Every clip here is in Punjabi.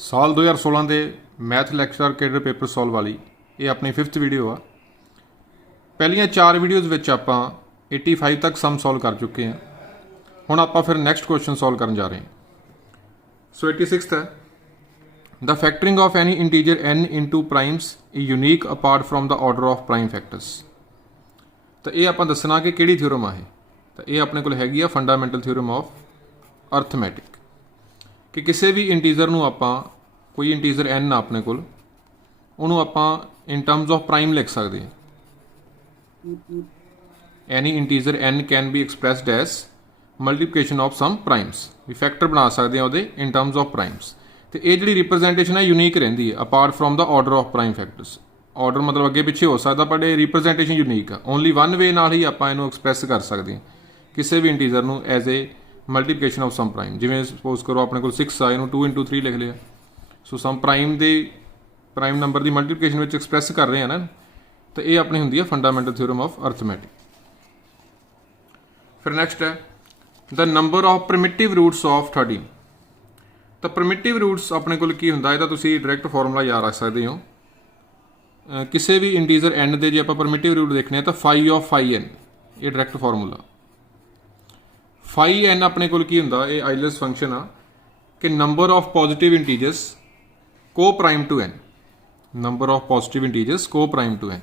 साल 2016 के math lecturer cadre paper solve वाली ये अपनी 5th video uh. पहलियां 4 videos which आपां 85 तक सम सॉल्व कर चुके हैं। हुण आपां फिर नैक्सट क्वेश्चन सॉल्व करन जा रहे हैं। सो 86th है, the factoring of any integer n into primes is unique apart from the order of prime factors. तो ये आपां दसना कि किहड़ी थ्योरम आ। तो ये अपने कोल हैगी आ फंडामेंटल थ्योरम ऑफ अर्थमैटिक कि किसी भी इंटीजर नूं आपां कोई इंटीजर n आ अपने कोल उहनूं आपां इन टर्म्स ऑफ प्राइम लिख सकते हैं। Any integer n can be expressed as multiplication of some primes, भी फैक्टर बना सकते हैं उहदे इन टर्म्स ऑफ प्राइम्स। तो ये जिहड़ी रिप्रजेंटेशन है यूनीक रहिंदी है apart from the order of prime factors. Order मतलब अगे पिछे हो सकता पर ये रिप्रजेंटेशन यूनीक है। ओनली वन वे नाल ही आपां इहनूं एक्सप्रैस कर सकते हैं किसी भी इंटीजर नूं as a multiplication of some prime. जिवें सपोज करो अपने को 6 आ, इहनूं 2 इंटू 3 लिख लिया। सो सम प्राइम दे प्राइम नंबर की मल्टीप्लिकेशन में एक्सप्रैस कर रहे हैं ना, तो ये अपनी होंदी है फंडामेंटल थ्योरम ऑफ अर्थमैटिक। फिर नैक्सट है the number of primitive roots of 13। तो प्रिमिटिव रूट्स अपने को की हुंदा, इहदा तुसीं डायरैक्ट फॉर्मूला याद रख सकते हो। किसी भी इंटीजर n दे जे आपां प्रिमिटिव रूट देखने तो फाई ऑफ फाई n, ये डायरैक्ट फॉर्मूला। फाई n अपने को की हुंदा, ये आइलस फंक्शन आ कि number of positive integers coprime to n, number of positive integers coprime to n।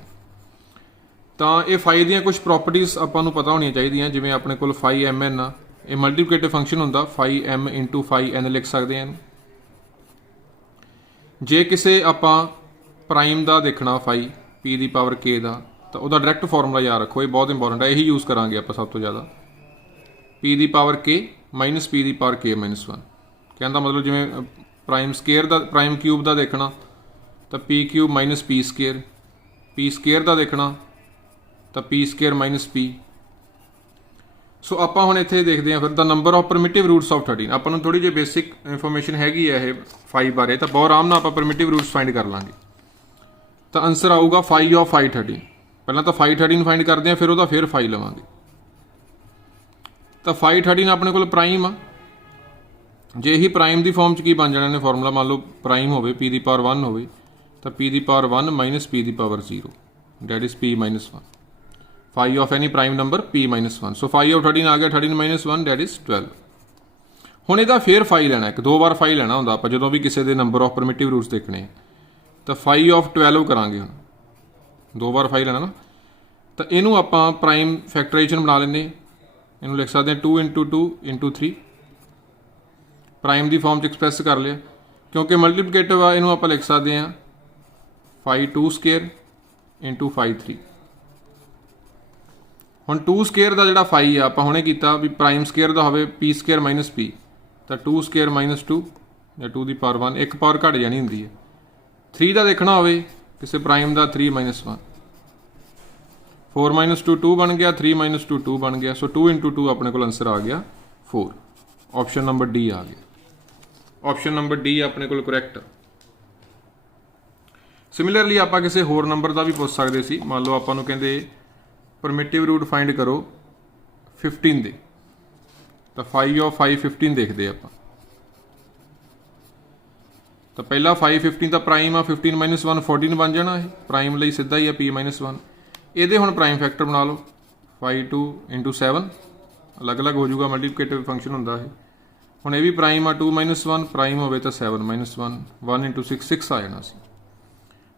तो ये फाई दी कुछ प्रॉपर्टीज़ आपां नूं पता होनी चाहिए। जिवें अपने को फाई एम एन आ, ये मल्टीप्लिकेटिव फंक्शन हुंदा, phi M into phi N लिख सकते हैं। जे किसी आपां प्राइम का देखना फाई पी दी पावर के दा, तो वह डायरैक्ट फॉर्मूला याद रखो, ये बहुत इंपॉर्टेंट है। यही यूज़ करांगे आप सब तो ज़्यादा। पी दी पावर के माइनस पी दी पावर के माइनस 1 कहता मतलब जिमें प्राइम स्केयर का प्राइम क्यूब का देखना तो P cube minus P square का देखना तो P square minus P. So आपां हुण इत्थे देखते हैं फिर the number of primitive roots of 13। आपां नूं थोड़ी जी बेसिक इन्फॉर्मेशन हैगी है ये फाई बारे, तो बहुत आराम नाल आपां प्रिमिटिव रूट्स फाइंड कर लांगे। तो आंसर आऊगा फाई ऑफ फाई 13। पहलां तो फाई 13 फाइंड करते हैं, फिर वह फिर फाई लवांगे। तो फाई 13 अपने को प्राइम आ। जे ही प्राइम की फॉर्म च की बन जाने ने फॉर्मूला, मान लो प्राइम हो पी दी पावर 1 हो तो पी दी पावर 1 माइनस पी दी power 0 that is P minus 1। Phi of any prime number P minus 1। So phi of 13 आ गया 13 माइनस 1 डैट इज 12। हुण इहदा फिर फाई लेना, एक 2 बार फाई लेना होंदा आपां जदों भी किसी के नंबर ऑफ प्रिमिटिव रूट्स देखने। तो फाई ऑफ 12 करांगे, हुण 2 बार फाई लेना ना। तो इनू आपां प्राइम फैक्टराइजेशन बना लेंगे। इनू लिख सकते हैं 2 इंटू 2 इंटू 3, प्राइम की फॉर्म च एक्सप्रैस कर लिया। क्योंकि मल्टीप्लिकेटिव आ, इनू आपां लिख सकते हैं फाई 2 स्केयर इंटू फाई 3। हुण 2 स्केयर का जिहड़ा फाई आ आपां हुणे कीता भी प्राइम स्केयर का होवे पी स्केयर माइनस पी, तो 2 स्केयर माइनस 2 या 2 दी पावर 1, एक पावर घट जानी हुंदी है। 3 का देखना होवे किसी प्राइम का 3 माइनस 1, 4 माइनस 2 2 बन गया, 3 माइनस 2 2 बन गया। सो 2 इंटू 2 अपने को आंसर आ गया 4। ऑप्शन नंबर डी आ गया। ऑप्शन नंबर डी अपने को करैक्ट। सिमिलरली आप किसी होर नंबर का भी पूछ सकते सी। मान लो आपको कहते परमिटिव रूट फाइंड करो 15 दे, तो फाई ऑफ फाई 15 देखते आप। तो पहला फाई 15 का प्राइम आ, 15 माइनस 1 14 बन जाना है। प्राइम लिए सीधा ही है पी माइनस 1। ये हुण प्राइम फैक्टर बना लो, फाई 2 इंटू 7 अलग अलग हो जाऊगा, मल्टीप्लिकेटिव फंक्शन होंदा है। हुण ये भी प्राइम आ 2 माइनस 1, प्राइम हो तो 7 माइनस 1, 1 इंटू 6 6 आ जाना सी।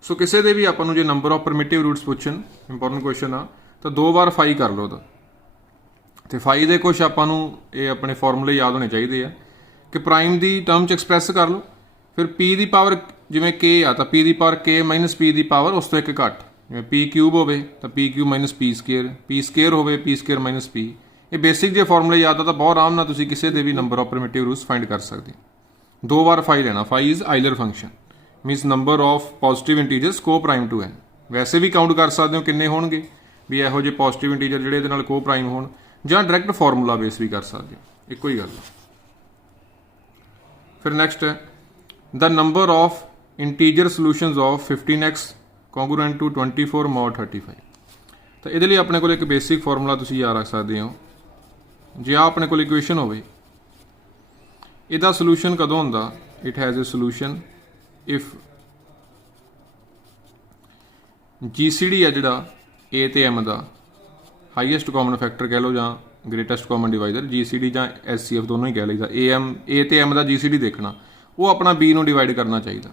सो किसी दे भी आपां जे नंबर ऑफ परमिटिव रूट्स पुछन, इंपॉर्टेंट क्वेश्चन आ, तो 2 बार फाई कर लो। तो फाई दे कुछ आपां ये अपने फॉर्मूले याद होने चाहिए कि प्राइम की टर्म च एक्सप्रैस कर लो। फिर पी की पावर जिमें के आ, तो पी की पावर के माइनस पी की पावर उस तो एक घट। जिमें पी क्यूब हो तो P cube minus P square हो पी स्केयर माइनस पी। ये बेसिक जो फॉर्मूले याद आ तो बहुत आराम नाल तुसीं किसी दे भी number of primitive roots find कर सकते। 2 बार फाई लेना। Phi is Euler function, means number of positive integers coprime to n। वैसे भी काउंट कर सकते हो किन्ने होणगे भी इहो जे पॉजिटिव इंटीजर जिहड़े इहदे नाल को प्राइम होण, जां डायरैक्ट फॉर्मूला बेस भी कर सकते हो, इक्को ही गल। फिर नैक्सट है the number of integer solutions of 15x congruent to 24 mod 35। तो ये अपने को एक बेसिक फॉर्मूला तुसीं याद रख सकते हो। जे आ अपने को इक्वेशन होवे, इहदा सोल्यूशन कदों हुंदा, it has a solution if GCD है जिहड़ा A ते M का हाईएस्ट कॉमन फैक्टर कह लो या ग्रेटेस्ट कॉमन डिवाइडर GCD ਜਾਂ SCF दोनों ही कह लईदा A ਤੇ M ਦਾ GCD देखना वो अपना B ਨੂੰ डिवाइड करना चाहिए।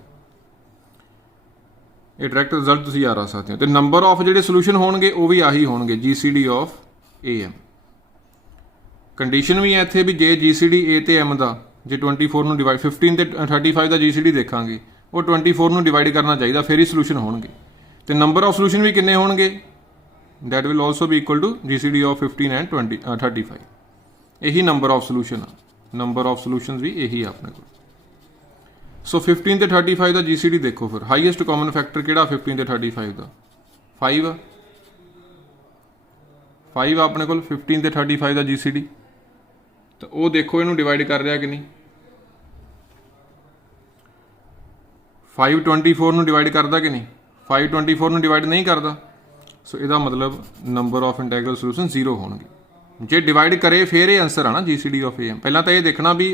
ਇਹ ਡਾਇਰੈਕਟ ਰਿਜ਼ਲਟ ਤੁਸੀਂ ਯਾਦ ਰੱਖ ਸਕਦੇ ਹੋ। ਤੇ ਨੰਬਰ ਆਫ ਜਿਹੜੇ ਸੋਲੂਸ਼ਨ ਹੋਣਗੇ ਉਹ ਵੀ ਆਹੀ ਹੋਣਗੇ GCD ਆਫ AM। ਕੰਡੀਸ਼ਨ ਵੀ ਹੈ ਇੱਥੇ ਵੀ ਜੇ GCD A ਤੇ M ਦਾ ਜੇ 24 ਨੂੰ ਡਿਵਾਈਡ 15 ਤੇ 35 ਦਾ GCD ਦੇਖਾਂਗੇ ਉਹ 24 ਨੂੰ ਡਿਵਾਈਡ ਕਰਨਾ ਚਾਹੀਦਾ ਫਿਰ ਹੀ ਸੋਲੂਸ਼ਨ ਹੋਣਗੇ। ਤੇ ਨੰਬਰ ਆਫ ਸੋਲੂਸ਼ਨ ਵੀ ਕਿੰਨੇ ਹੋਣਗੇ that will also be equal to GCD of 15 and 35। यही नंबर ऑफ सोल्यूशन आ नंबर ऑफ सोल्यूशंस भी यही है अपने को। सो 15 ਤੇ 35 ਦਾ GCD देखो फिर हाईएस्ट कॉमन फैक्टर ਕਿਹੜਾ 15 ਤੇ 35 ਦਾ 5 ਆ 5 ਆਪਣੇ ਕੋਲ 15 ਤੇ 35 ਦਾ GCD ਤਾਂ ਉਹ ਦੇਖੋ ਇਹਨੂੰ ਡਿਵਾਈਡ ਕਰ ਰਿਹਾ ਕਿ ਨਹੀਂ 5 24 ਨੂੰ ਡਿਵਾਈਡ ਕਰਦਾ ਕਿ ਨਹੀਂ 5 24 ਨੂੰ ਡਿਵਾਈਡ ਨਹੀਂ ਕਰਦਾ। सो ਇਹਦਾ मतलब नंबर ऑफ इंटैग्रल सोल्यूशन 0 होणगे। जे डिवाइड करे फिर ये आंसर आना GCD ऑफ AM। पहला तो ये देखना भी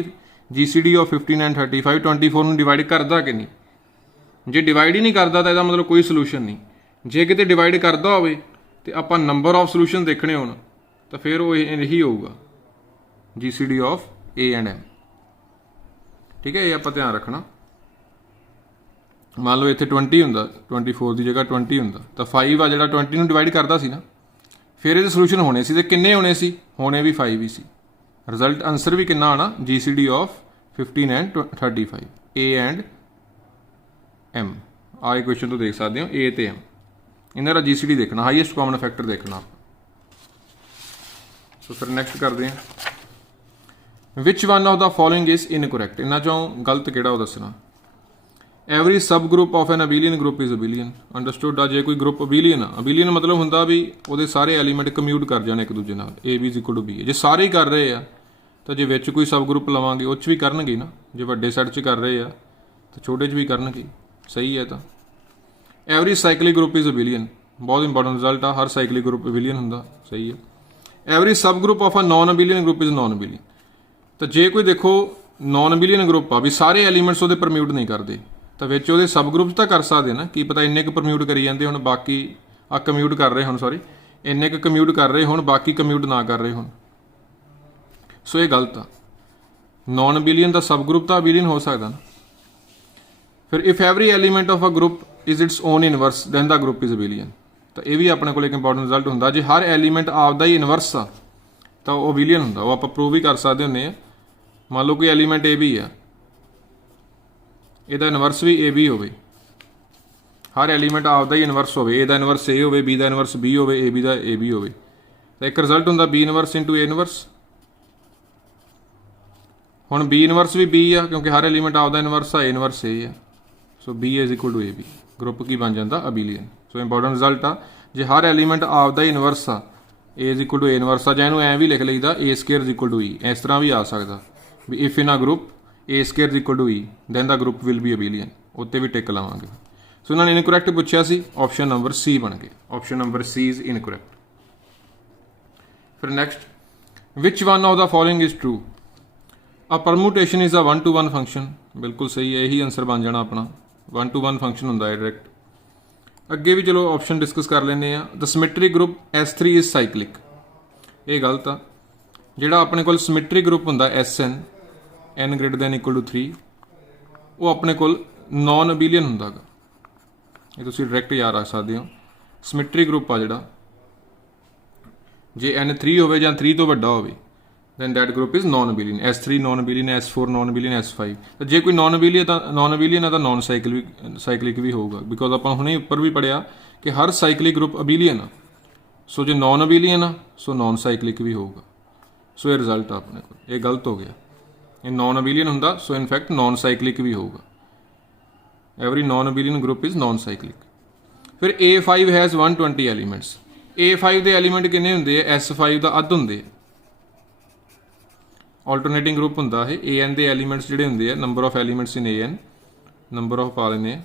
GCD ऑफ 15 एंड 35 24 ਨੂੰ डिवाइड करता कि नहीं। जे डिवाइड ही नहीं करता तो ਇਹਦਾ मतलब कोई सोल्यूशन नहीं। जे किते डिवाइड करता होवे तो आपां नंबर ऑफ सोल्यूशन देखने होण तो फिर वो यही होगा GCD of A and M। ठीक है, ये आपां ध्यान रखना। मान लो इत्थे 20 हुंदा 24 की जगह 20 हुंदा तो 5 आ जिहड़ा 20 ਨੂੰ डिवाइड करता सी ना फिर ये सोल्यूशन होने सी ते किन्ने होने सी होने भी 5 ही सी। रिजल्ट आंसर भी किन्ना आना GCD of 15 and 35 A and M। आ क्वेश्चन तो देख सकते हो A ते M इन्हां दा GCD देखना हाईएस्ट कॉमन फैक्टर देखना। सो फिर नैक्सट करते हैं which one of the following is incorrect. इन्हां चों गलत किहड़ा वो दसना। Every subgroup of an abelian group is abelian understood. आ जे कोई ग्रुप अबीलियन अबीलियन मतलब हुंदा भी ਉਹਦੇ ਸਾਰੇ एलीमेंट कम्यूट कर जाने एक दूजे नाल A B is equal to B। जे सारे ही कर रहे आ तो जे विच कोई सब ग्रुप लवांगे उस भी करनगे ना। जे वड्डे सैट 'ਚ कर रहे आ तो छोटे 'ਚ भी करनगे। सही है। तो every cyclic group is abelian बहुत इंपॉर्टेंट रिजल्ट आ। हर साइक्लिक ग्रुप अबीलियन हुंदा। सही है। Every subgroup of a non abelian group is non abelian. तो जे कोई देखो नॉन अबीलियन ग्रुप आ भी सारे एलीमेंट्स ਉਹਦੇ परम्यूट नहीं करते तो ਵਿੱਚ ਉਹਦੇ सब ग्रुप्स ਤਾਂ कर सकते ना। की पता इन्ने क परम्यूट करी जाते ਹੁਣ बाकी आ कम्यूट कर रहे ਹੁਣ सॉरी इन्ने क कम्यूट कर रहे ਹੁਣ बाकी कम्यूट ना कर रहे ਹੁਣ। सो ये गलत आ। नॉन अबीलियन का सब ग्रुप तो अबीलियन हो सकता ना। फिर if every element of a group is its own inverse then the group is abelian. तो ये भी अपने को एक इंपॉर्टेंट रिजल्ट होंगे जे हर एलीमेंट आपदा ही इनवर्स आ तो वह अबीलियन होंगे। वो आप प्रूव भी कर सकते होंगे। मान लो कोई एलीमेंट ए भी है ਇਹਦਾ ਇਨਵਰਸ ਵੀ A B ਹੋਵੇ। ਹਰ ਐਲੀਮੈਂਟ ਆਪਦਾ ਹੀ ਇਨਵਰਸ ਹੋਵੇ। A ਦਾ ਇਨਵਰਸ A ਹੋਵੇ B ਦਾ ਇਨਵਰਸ B ਹੋਵੇ A B ਦਾ A B ਹੋਵੇ ਤਾਂ ਇੱਕ ਰਿਜ਼ਲਟ ਹੁੰਦਾ B inverse into A inverse. ਹੁਣ B ਇਨਵਰਸ ਵੀ B ਆ ਕਿਉਂਕਿ ਹਰ ਐਲੀਮੈਂਟ ਆਪਦਾ ਇਨਵਰਸ ਆ A ਇਨਵਰਸ A ਆ। So B is equal to A B group ਕੀ ਬਣ ਜਾਂਦਾ ਅਬੀਲੀਅਨ। ਸੋ ਇੰਪੋਰਟੈਂਟ ਰਿਜ਼ਲਟ ਆ ਜੇ ਹਰ ਐਲੀਮੈਂਟ ਆਪਦਾ ਹੀ ਇਨਵਰਸ ਆ A is equal to A inverse ਆ ਜਾਂ ਇਹਨੂੰ ਐਂ ਵੀ ਲਿਖ ਲਈਦਾ A square is equal to E। ਇਸ ਤਰ੍ਹਾਂ ਵੀ ਆ ਸਕਦਾ ਵੀ if in a group A square is equal to E then the group will be abelian. उत्ते भी टिक लावांगे। सो उन्होंने इनकरैक्ट पूछा सी ऑप्शन नंबर C बन गए। Option number C is incorrect. फिर next which one of the following is true. A permutation is a 1-to-1 function. बिल्कुल सही है। यही आंसर बन जाना अपना 1-to-1 फंक्शन होंगे डायरैक्ट। अगे भी चलो ऑप्शन डिस्कस कर लें। The symmetric group S3 is cyclic. ये गलत आ। जिहड़ा अपने कोल सिमेट्रिक ग्रुप होंदा SN N greater than equal to 3 वो अपने को नॉन अबीलियन होंदा गा। ये तुसीं डायरैक्ट याद रख सकते हो। सिमेट्रिक ग्रुप आ जिहड़ा जे N 3 होवे जां 3 तो वड्डा होवे then that group is non abelian. S3 non abelian S4 non abelian S5। तो जे कोई नॉन अबीलियन है तो नॉन साइक्लिक भी होगा बिकॉज आपां हुणे उपर भी पढ़िया कि हर साइक्लिक ग्रुप अबीलियन आ। सो जे नॉन अबीलियन आ सो नॉन साइक्लिक भी होगा। सो ये रिजल्ट आ अपने को ये गलत हो गया। ये नॉन अबीलियन होंदा सो इनफैक्ट नॉन साइक्लिक भी होगा। Every non abelian group is non cyclic. फिर A5 हैज़ 120 एलीमेंट्स। A5 के एलीमेंट किन्ने हुंदे आ S5 का अद्ध हुंदे। ऑल्टरनेटिंग ग्रुप हुंदा है। AN के एलीमेंट्स जिहड़े हुंदे आ number of elements in AN number of पा लेने